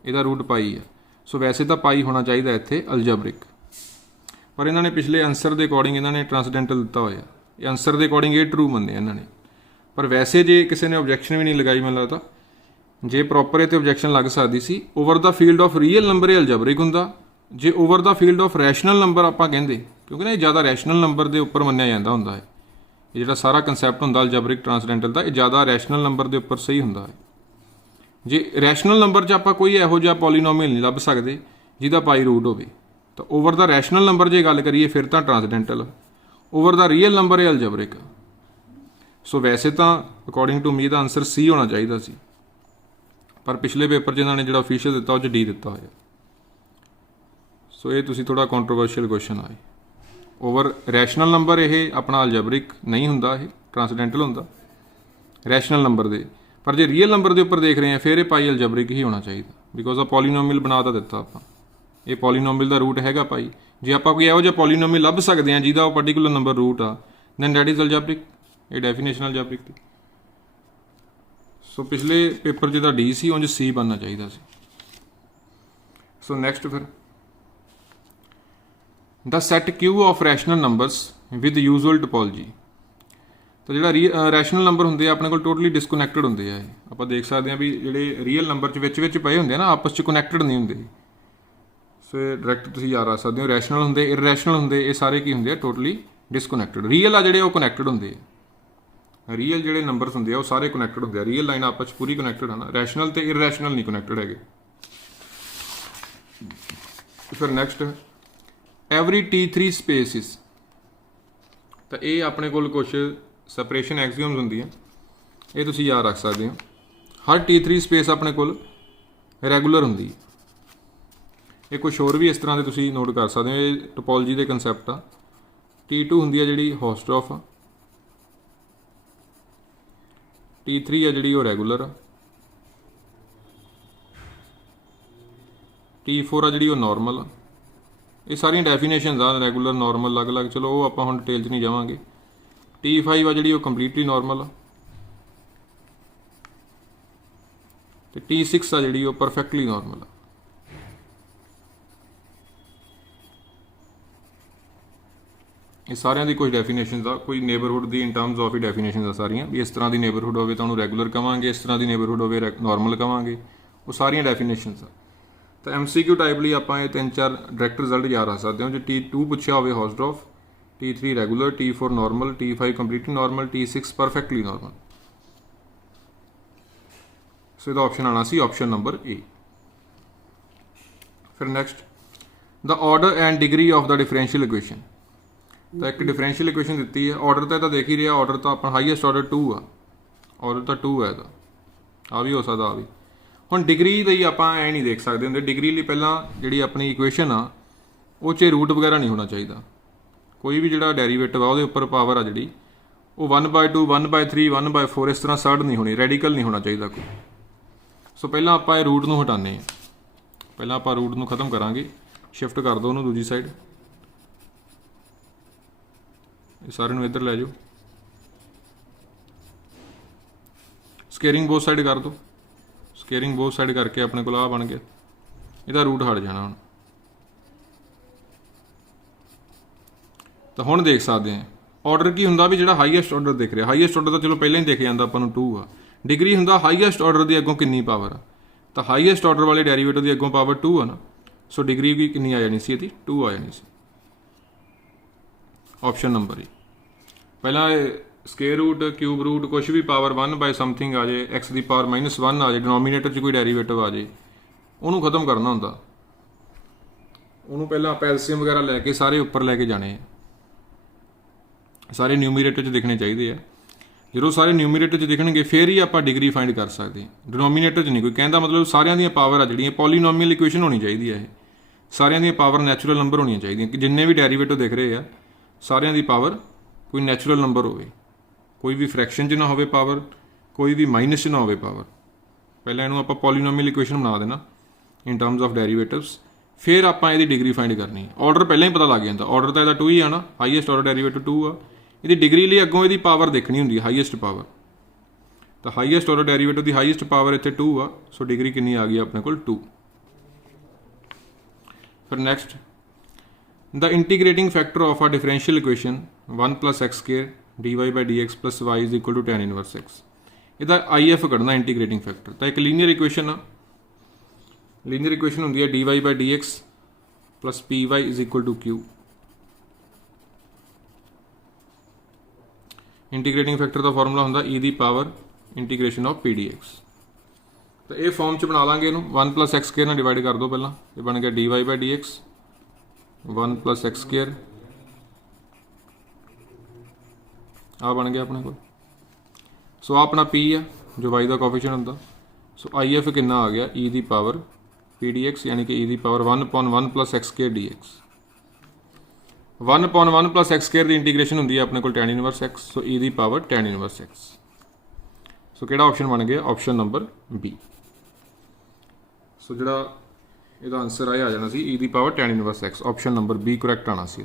ਇਹਦਾ ਰੂਟ ਪਾਈ ਆ। ਸੋ ਵੈਸੇ ਤਾਂ ਪਾਈ ਹੋਣਾ ਚਾਹੀਦਾ ਇੱਥੇ ਅਲਜਬਰਿਕ, ਪਰ ਇਹਨਾਂ ਨੇ ਪਿਛਲੇ ਆਨਸਰ ਦੇ ਅਕੋਰਡਿੰਗ ਇਹਨਾਂ ਨੇ ਟ੍ਰਾਂਸਡੈਂਟਲ ਦਿੱਤਾ ਹੋਇਆ। ਇਹ ਆਨਸਰ ਦੇ ਅਕੋਰਡਿੰਗ ਇਹ ਟਰੂ ਮੰਨਿਆ ਇਹਨਾਂ ਨੇ, ਪਰ ਵੈਸੇ ਜੇ ਕਿਸੇ ਨੇ ਆਬਜੈਕਸ਼ਨ ਵੀ ਨਹੀਂ ਲਗਾਈ, ਮੈਨੂੰ ਲੱਗਦਾ ਜੇ ਪ੍ਰੋਪਰ ਇਹ 'ਤੇ ਆਬਜੈਕਸ਼ਨ ਲੱਗ ਸਕਦੀ ਸੀ, over the field of real number ਇਹ ਅਲਜਬਰਿਕ ਹੁੰਦਾ। ਜੇ over the field of rational number ਆਪਾਂ ਕਹਿੰਦੇ, ਕਿਉਂਕਿ ਨਾ ਇਹ ਜ਼ਿਆਦਾ ਰੈਸ਼ਨਲ ਨੰਬਰ ਦੇ ਉੱਪਰ ਮੰਨਿਆ ਜਾਂਦਾ ਹੁੰਦਾ ਹੈ, ਇਹ ਜਿਹੜਾ ਸਾਰਾ ਕਨਸੈਪਟ ਹੁੰਦਾ ਅਲਜਬਰਿਕ ਟ੍ਰਾਂਸਡੈਂਟਲ ਦਾ, ਇਹ ਜ਼ਿਆਦਾ ਰੈਸ਼ਨਲ ਨੰਬਰ ਦੇ ਉੱਪਰ ਸਹੀ ਹੁੰਦਾ ਹੈ। ਜੇ ਰੈਸ਼ਨਲ ਨੰਬਰ 'ਚ ਆਪਾਂ ਕੋਈ ਇਹੋ ਜਿਹਾ ਪੋਲੀਨੋਮੀਅਲ ਨਹੀਂ ਲੱਭ ਸਕਦੇ ਜਿਹਦਾ ਪਾਈ ਰੂਟ ਹੋਵੇ, ਤਾਂ ਓਵਰ ਦਾ ਰੈਸ਼ਨਲ ਨੰਬਰ ਜੇ ਗੱਲ ਕਰੀਏ ਫਿਰ ਤਾਂ transcendental, over the real number ਇਹ ਅਲਜਬਰਿਕ। ਸੋ ਵੈਸੇ ਤਾਂ according to me the answer ਸੀ ਹੋਣਾ ਚਾਹੀਦਾ ਸੀ, ਪਰ ਪਿਛਲੇ ਪੇਪਰ 'ਚ ਇਹਨਾਂ ਨੇ ਜਿਹੜਾ ਅਫੀਸ਼ੀਅਲ ਦਿੱਤਾ ਉਹ 'ਚ ਡੀ ਦਿੱਤਾ ਹੋਇਆ। ਸੋ ਇਹ ਤੁਸੀਂ ਥੋੜਾ ਕੰਟਰੋਵਰਸ਼ੀਅਲ ਕੁਐਸਚਨ ਆਏ। ਓਵਰ ਰੈਸ਼ਨਲ ਨੰਬਰ ਇਹ ਆਪਣਾ ਅਲਜਬਰਿਕ ਨਹੀਂ ਹੁੰਦਾ, ਇਹ ਟ੍ਰਾਂਸਡੈਂਟਲ ਹੁੰਦਾ ਰੈਸ਼ਨਲ ਨੰਬਰ ਦੇ। ਪਰ ਜੇ ਰੀਅਲ ਨੰਬਰ ਦੇ ਉੱਪਰ ਦੇਖ ਰਹੇ ਹਾਂ ਫਿਰ ਇਹ ਪਾਈ ਅਲਜਬਰਿਕ ਹੀ ਹੋਣਾ ਚਾਹੀਦਾ, ਬਿਕੋਜ਼ ਆ ਪੋਲੀਨੋਮੀਅਲ ਬਣਾ ਤਾਂ ਦਿੱਤਾ ਆਪਾਂ, ਇਹ ਪੋਲੀਨੋਮੀਅਲ ਦਾ ਰੂਟ ਹੈਗਾ ਪਾਈ। ਜੇ ਆਪਾਂ ਕੋਈ ਇਹੋ ਜਿਹਾ ਪੋਲੀਨੋਮੀਅਲ ਲੱਭ ਸਕਦੇ ਹਾਂ ਜਿਹਦਾ ਉਹ ਪਾਰਟੀਕੂਲਰ ਨੰਬਰ ਰੂਟ ਆ, ਦੈਨ ਦੈਟ ਇਜ਼ ਅਲਜਬਰਿਕ। ਇਹ ਡੈਫੀਨੇਸ਼ਨ ਅਲਜਬਰਿਕ ਦੀ। ਸੋ ਪਿਛਲੇ ਪੇਪਰ 'ਚ ਤਾਂ ਡੀ ਸੀ, ਉਂਝ ਸੀ ਬਣਨਾ ਚਾਹੀਦਾ ਸੀ। ਸੋ ਨੈਕਸਟ ਫਿਰ the set Q of rational numbers with usual topology. ਤਾਂ ਜਿਹੜਾ ਰੈਸ਼ਨਲ ਨੰਬਰ ਹੁੰਦੇ ਆ ਆਪਣੇ ਕੋਲ ਟੋਟਲੀ ਡਿਸਕਨੈਕਟਡ ਹੁੰਦੇ ਆ। ਇਹ ਆਪਾਂ ਦੇਖ ਸਕਦੇ ਹਾਂ ਵੀ ਜਿਹੜੇ ਰੀਅਲ ਨੰਬਰ 'ਚ ਵਿੱਚ ਪਏ ਹੁੰਦੇ ਆ ਨਾ, ਆਪਸ 'ਚ ਕਨੈਕਟਡ ਨਹੀਂ ਹੁੰਦੇ। ਸੋ ਇਹ ਡਾਇਰੈਕਟ ਤੁਸੀਂ ਯਾਦ ਰੱਖ ਸਕਦੇ ਹੋ, ਰੈਸ਼ਨਲ ਹੁੰਦੇ, ਇਰਰੈਸ਼ਨਲ ਹੁੰਦੇ, ਇਹ ਸਾਰੇ ਕੀ ਹੁੰਦੇ ਆ ਟੋਟਲੀ ਡਿਸਕਨੈਕਟਡ। ਰੀਅਲ ਆ ਜਿਹੜੇ ਉਹ ਕਨੈਕਟਡ ਹੁੰਦੇ ਆ, ਰੀਅਲ ਜਿਹੜੇ ਨੰਬਰਸ ਹੁੰਦੇ ਆ ਉਹ ਸਾਰੇ ਕਨੈਕਟਡ ਹੁੰਦੇ ਆ, ਰੀਅਲ ਲਾਈਨ ਆਪਸ 'ਚ ਪੂਰੀ ਕਨੈਕਟਡ ਹੈ ਨਾ। ਰੈਸ਼ਨਲ ਤੇ ਇਰਰੈਸ਼ਨਲ ਨਹੀਂ ਕਨੈਕਟਡ ਹੈਗੇ। ਫਿਰ ਨੈਕਸਟ ਐਵਰੀ T3 ਸਪੇਸਿਸ। ਤਾਂ ਇਹ ਆਪਣੇ ਕੋਲ ਕੁਛ ਸੈਪਰੇਸ਼ਨ ਐਕਸੀਓਮਸ ਹੁੰਦੀਆਂ, ਇਹ ਤੁਸੀਂ ਯਾਦ ਰੱਖ ਸਕਦੇ ਹੋ। ਹਰ T3 ਸਪੇਸ ਆਪਣੇ ਕੋਲ ਰੈਗੂਲਰ ਹੁੰਦੀ। ਇਹ ਕੁਛ ਹੋਰ ਵੀ ਇਸ ਤਰ੍ਹਾਂ ਦੇ ਤੁਸੀਂ ਨੋਟ ਕਰ ਸਕਦੇ ਹੋ, ਇਹ ਟੋਪੋਲੋਜੀ ਦੇ ਕਨਸੈਪਟ ਆ। T2 ਹੁੰਦੀ ਆ ਜਿਹੜੀ ਹੋਸਟਰੋਫ ਆ, T3 ਆ ਜਿਹੜੀ ਉਹ ਰੈਗੂਲਰ ਆ, T4 ਆ ਜਿਹੜੀ ਉਹ ਨਾਰਮਲ ਆ। ਇਹ ਸਾਰੀਆਂ ਡੈਫੀਨੇਸ਼ਨਸ ਆ, ਰੈਗੂਲਰ ਨਾਰਮਲ ਅਲੱਗ-ਅਲੱਗ, ਚਲੋ ਉਹ ਆਪਾਂ ਹੁਣ ਡਿਟੇਲ 'ਚ ਨਹੀਂ ਜਾਵਾਂਗੇ। T5 ਆ ਜਿਹੜੀ ਉਹ ਕੰਪਲੀਟਲੀ ਨਾਰਮਲ ਆ, ਤੇ T6 ਆ ਜਿਹੜੀ ਉਹ ਪਰਫੈਕਟਲੀ ਨਾਰਮਲ ਆ। ਇਹ ਸਾਰਿਆਂ ਦੀ ਕੁਝ ਡੈਫੀਨੇਸ਼ਨਸ ਆ, ਕੋਈ neighbourhood the in terms of he definitions ਆ ਸਾਰੀਆਂ, ਵੀ ਇਸ ਤਰ੍ਹਾਂ ਦੀ ਨੇਬਰਹੁੱਡ ਹੋਵੇ ਤਾਂ ਉਹਨੂੰ ਰੈਗੂਲਰ ਕਵਾਂਗੇ, ਇਸ ਤਰ੍ਹਾਂ ਦੀ ਨੇਬਰਹੁੱਡ ਹੋਵੇ ਨਾਰਮਲ ਕਵਾਂਗੇ, ਉਹ ਸਾਰੀਆਂ ਡੈਫੀਨੇਸ਼ਨਸ ਆ। ਤਾਂ MCQ ਟਾਈਪ ਲਈ ਆਪਾਂ ਇਹ 3-4 ਡਾਇਰੈਕਟ ਰਿਜ਼ਲਟ ਯਾਦ ਰੱਖ ਸਕਦੇ ਹਾਂ। ਜੇ T2 ਪੁੱਛਿਆ ਹੋਵੇ ਹੋਸਟਰੋਫ, T3 regular, T4 normal, T5 completely normal, T6 perfectly normal. So ਇਹਦਾ ਆਪਸ਼ਨ ਆਣਾ ਸੀ ਆਪਸ਼ਨ ਨੰਬਰ A। ਫਿਰ ਨੈਕਸਟ ਦਾ ਆਰਡਰ ਐਂਡ ਡਿਗਰੀ ਆਫ ਦਾ ਡਿਫਰੈਂਸ਼ੀਅਲ ਇਕੁਏਸ਼ਨ। ਤਾਂ ਇੱਕ ਡਿਫਰੈਂਸ਼ੀਅਲ ਇਕੁਏਸ਼ਨ ਦਿੱਤੀ ਹੈ, ਆਰਡਰ ਤਾਂ ਦੇਖ ਹੀ ਰਿਹਾ, ਆਰਡਰ ਤਾਂ ਆਪਣਾ ਹਾਈਐਸਟ ਆਰਡਰ 2 ਆ, ਆਰਡਰ ਤਾਂ 2 ਹੈ ਇਹਦਾ, ਆ ਵੀ ਹੋ ਸਕਦਾ ਆ ਵੀ। ਹੁਣ ਡਿਗਰੀ ਲਈ ਆਪਾਂ ਐ ਨਹੀਂ ਦੇਖ ਸਕਦੇ ਹੁੰਦੇ। ਡਿਗਰੀ ਲਈ ਪਹਿਲਾਂ ਜਿਹੜੀ ਆਪਣੀ ਇਕੁਏਸ਼ਨ ਆ ਉਹ 'ਚ ਰੂਟ ਵਗੈਰਾ ਨਹੀਂ ਹੋਣਾ ਚਾਹੀਦਾ। ਕੋਈ ਵੀ ਜਿਹੜਾ ਡੈਰੀਵੇਟਿਵ ਆ ਉਹਦੇ ਉੱਪਰ ਪਾਵਰ ਆ ਜਿਹੜੀ ਉਹ 1/2, 1/3, 1/4 ਇਸ ਤਰ੍ਹਾਂ ਸਰਡ ਨਹੀਂ ਹੋਣੀ, ਰੈਡੀਕਲ ਨਹੀਂ ਹੋਣਾ ਚਾਹੀਦਾ ਕੋਈ। ਸੋ ਪਹਿਲਾਂ ਆਪਾਂ ਇਹ ਰੂਟ ਨੂੰ ਹਟਾਉਂਦੇ ਹਾਂ, ਪਹਿਲਾਂ ਆਪਾਂ ਰੂਟ ਨੂੰ ਖਤਮ ਕਰਾਂਗੇ। ਸ਼ਿਫਟ ਕਰ ਦਿਓ ਉਹਨੂੰ ਦੂਜੀ ਸਾਈਡ, ਇਹ ਸਾਰੇ ਨੂੰ ਇੱਧਰ ਲੈ ਜਾਓ। ਸਕੇਅਰਿੰਗ ਬੋਥ ਸਾਈਡ ਕਰ ਦਿਓ, ਸਕੇਅਰਿੰਗ ਬੋਥ ਸਾਈਡ ਕਰਕੇ ਆਪਣੇ ਕੋਲ ਆ ਬਣ ਗਿਆ, ਇਹਦਾ ਰੂਟ ਹਟ ਜਾਣਾ ਹੁਣ। ਤਾਂ ਹੁਣ ਦੇਖ ਸਕਦੇ ਹਾਂ ਆਰਡਰ ਕੀ ਹੁੰਦਾ, ਵੀ ਜਿਹੜਾ ਹਾਈਐਸਟ ਆਰਡਰ ਦਿਖ ਰਿਹਾ, ਹਾਈਐਸਟ ਆਰਡਰ ਤਾਂ ਚਲੋ ਪਹਿਲਾਂ ਹੀ ਦਿਖ ਜਾਂਦਾ ਆਪਾਂ ਨੂੰ 2 ਆ। ਡਿਗਰੀ ਹੁੰਦਾ ਹਾਈਐਸਟ ਆਰਡਰ ਦੀ ਅੱਗੋਂ ਕਿੰਨੀ ਪਾਵਰ ਆ, ਤਾਂ ਹਾਈਐਸਟ ਆਰਡਰ ਵਾਲੇ ਡੈਰੀਵੇਟਿਵ ਦੀ ਅੱਗੋਂ ਪਾਵਰ 2 ਆ ਨਾ। ਸੋ ਡਿਗਰੀ ਵੀ ਕਿੰਨੀ ਆ ਜਾਣੀ ਸੀ ਇਹਦੀ, 2 ਆ ਜਾਣੀ ਸੀ। Option number E। ਪਹਿਲਾਂ ਸਕੇਅਰ ਰੂਟ, ਕਿਊਬ ਰੂਟ, ਕੁਛ ਵੀ ਪਾਵਰ 1 ਸਮਥਿੰਗ ਆ ਜਾਏ, x ਦੀ ਪਾਵਰ -1 ਆ ਜਾਏ, ਡਿਨੋਮੀਨੇਟਰ 'ਚ ਕੋਈ ਡੈਰੀਵੇਟਿਵ ਆ ਜਾਏ, ਉਹਨੂੰ ਖਤਮ ਕਰਨਾ ਹੁੰਦਾ। ਉਹਨੂੰ ਪਹਿਲਾਂ ਆਪਾਂ ਐਲਸੀਐਮ ਵਗੈਰਾ ਲੈ ਕੇ ਸਾਰੇ ਉੱਪਰ ਲੈ ਕੇ ਜਾਣੇ ਆ, ਸਾਰੇ ਨਿਊਮੀਰੇਟਰ 'ਚ ਦਿਖਣੇ ਚਾਹੀਦੇ ਆ। ਜਦੋਂ ਸਾਰੇ ਨਿਊਮੀਰੇਟਰ 'ਚ ਦਿਖਣਗੇ ਫਿਰ ਹੀ ਆਪਾਂ ਡਿਗਰੀ ਫਾਈਂਡ ਕਰ ਸਕਦੇ ਹਾਂ। ਡਿਨੋਮੀਨੇਟਰ 'ਚ ਨਹੀਂ ਕੋਈ ਕਹਿੰਦਾ, ਮਤਲਬ ਸਾਰਿਆਂ ਦੀਆਂ ਪਾਵਰ ਆ ਜਿਹੜੀਆਂ ਪੋਲੀਨੋਮੀਅਲ ਇਕੁਏਸ਼ਨ ਹੋਣੀ ਚਾਹੀਦੀ ਹੈ। ਇਹ ਸਾਰਿਆਂ ਦੀਆਂ ਪਾਵਰ ਨੈਚੁਰਲ ਨੰਬਰ ਹੋਣੀਆਂ ਚਾਹੀਦੀਆਂ, ਕਿ ਜਿੰਨੇ ਵੀ ਡੈਰੀਵੇਟਿਵ ਦਿਖ ਰਹੇ ਆ ਸਾਰਿਆਂ ਦੀ ਪਾਵਰ ਕੋਈ ਨੈਚੁਰਲ ਨੰਬਰ ਹੋਵੇ, ਕੋਈ ਵੀ ਫ੍ਰੈਕਸ਼ਨ 'ਚ ਨਾ ਹੋਵੇ ਪਾਵਰ, ਕੋਈ ਵੀ ਮਾਈਨਸ 'ਚ ਨਾ ਹੋਵੇ ਪਾਵਰ। पहले इनू आप पॉलीनोमियल इक्वेशन बना देना इन टर्म्स ऑफ डेरीवेटिव्स, फिर आप ये डिग्री फाइंड करनी। ऑर्डर पहले ही पता लग जाता, ऑर्डर तो यदा 2 ही आना, हाईएस्ट ऑर्डर डेरीवेटिव 2 आ। ये डिग्री लिए अगों ये पावर देखनी होंगी, हाईएस्ट पावर। तो हाईएस्ट ऑर्डर डेरीवेटिव की हाईएस्ट पावर इतने 2 आ, सो डिग्री कितनी आ गई अपने को 2। फिर next, the integrating factor of a differential equation 1 + x² dy/dx + y = tan inverse x। इहदा IF कढ़ना इंटीग्रेटिंग फैक्टर। तो एक लीनियर इक्वेशन आ, लीनियर इक्वेशन होंगी है dy/dx + py = q। Integrating factor का फॉर्मूला होंदा e⁻⁴ pdx। तो ये फॉर्म च बना लांगे इनू, 1 + x² ਨਾਲ डिवाइड कर दो पहला, ये बन गया dy/dx 1 + x², आ बन गया अपने को। सो अपना p है जो y का कोफिशिएंट होंदा। सो IF कितना आ गया e⁻⁴ pdx, यानी कि e⁻1 / 1 + x² dx। 1 / 1 + x² की इंटीग्रेशन होंगी अपने को tan इनवर्स x। सो e⁻ tan इनवर्स x। सो किहड़ा ऑप्शन बन गया, ऑप्शन नंबर B। सो जिहड़ा ਇਹਦਾ आंसर आ जाना सी e⁻ tan inverse x, option number B correct आना सी।